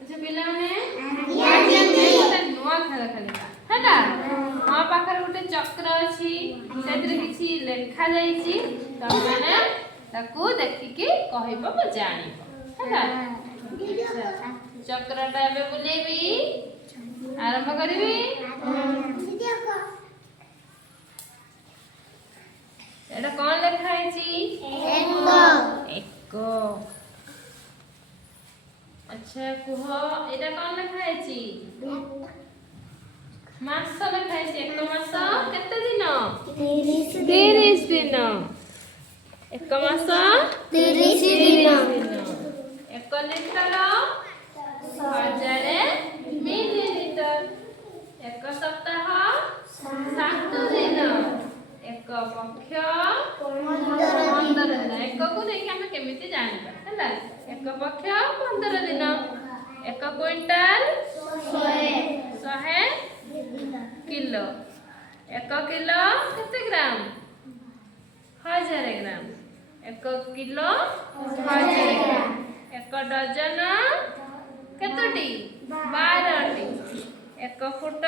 अच्छा पिलाने गोटे नुआ खेल खेलिया हैला मो पाखर गोटे चक्र अछि सेतरे किछि लेखा जाईछि तमने ताकू देखिके कहइबो मो जानिबो हैला चक्रटा एबे बुलेबी आरंभ करबी एटा कोन लेखा आइछि एक अच्छा कुह एटा कोन लेखा आइछि मास लेखा आइछि एक मास केते दिन 30 दिन एक मास 30 दिन एक लिटर 1000 मिलीलीटर एक सप्ताह 7 दिन एक पक्ष 15 दिन एक को देखि हम केमिति जानिबा हैला एक पक्ष 15 दिन एक क्विंटल 100 किलो एक किलो केते ग्राम 1000 ग्राम एक किलो 1000 ग्राम एक डजन केतोटी 12टी एक फुट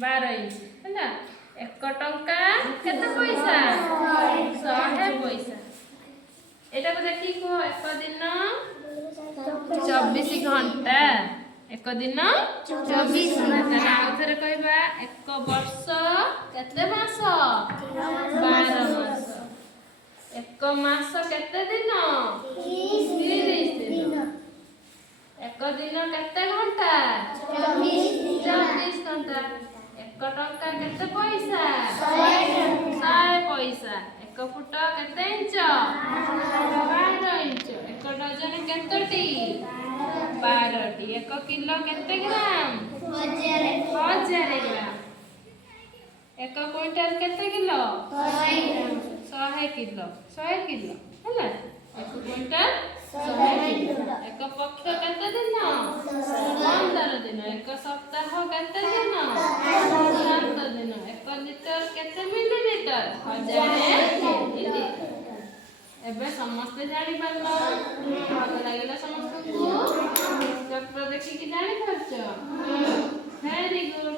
12 इंच हैला एक टंका केते पैसा 100 पैसा एटा को देखि को एक दिन 24 घंटा एक दिन 24 घंटा आउथरे कहबा एक वर्ष केते मास 12 मास एक मास केते दिन 30 दिन एक दिन केते घंटा 24 घंटा एक टंका केते पैसा 100 पैसा एक फुट केते इंच 12 इंच एक डजन केतोटी 12टी एक किलो केते ग्राम 1000 ग्राम एक क्विंटल केते किलो 100 किलो 100 किलो हैला एक क्विंटल 100 किलो एक पक्ष केते दिन 15 दिन एक सप्ताह केते दिन 7 दिन एक लिटर केते मिलीलीटर 1000 मिलीलीटर एबे समस्त जानि पारलो भल लागला समस्त को चक्र देखि कि जानि पारछ वेरी गुड।